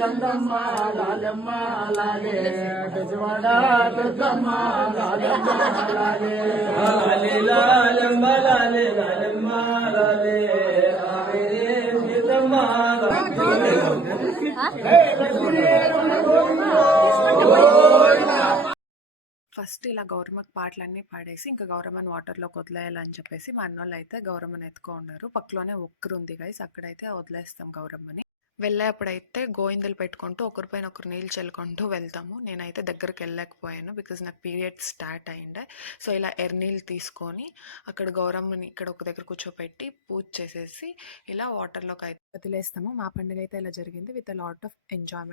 గంగమ్మ లాలమ్మ లాలే బెజవాడ దుర్గమ్మ లాలమ్మ లాలే లాలే లాలమ్మ లాలే లాలమ్మ లాలే ఆవిరే సీతమ్మ ఫస్ట్ ఇలా గౌరమ్మకి పాటలన్నీ పాడేసి ఇంకా గౌరమ్మని వాటర్లోకి వదిలేయాలని చెప్పేసి మా అన్నోళ్ళు అయితే గౌరమ్మని ఎత్తుకో ఉన్నారు. పక్కలోనే ఒక్కరు ఉంది గైస్, అక్కడైతే వదిలేస్తాం గౌరమ్మని. వెళ్ళేప్పుడైతే గోయిందలు పెట్టుకుంటూ ఒకరిపైన ఒకరు నీళ్ళు చల్లుకుంటూ వెళ్తాము. నేనైతే దగ్గరికి వెళ్ళలేకపోయాను బికాజ్ నాకు పీరియడ్ స్టార్ట్ అయిండే. సో ఇలా ఎర్నీళ్ళు తీసుకొని అక్కడ గౌరమ్మని ఇక్కడ ఒక దగ్గర కూర్చోపెట్టి పూజ చేసేసి ఇలా వాటర్లోకి అయితే వదిలేస్తాము. మా పండుగ అయితే ఇలా జరిగింది విత్ లాట్ ఆఫ్ ఎంజాయ్మెంట్.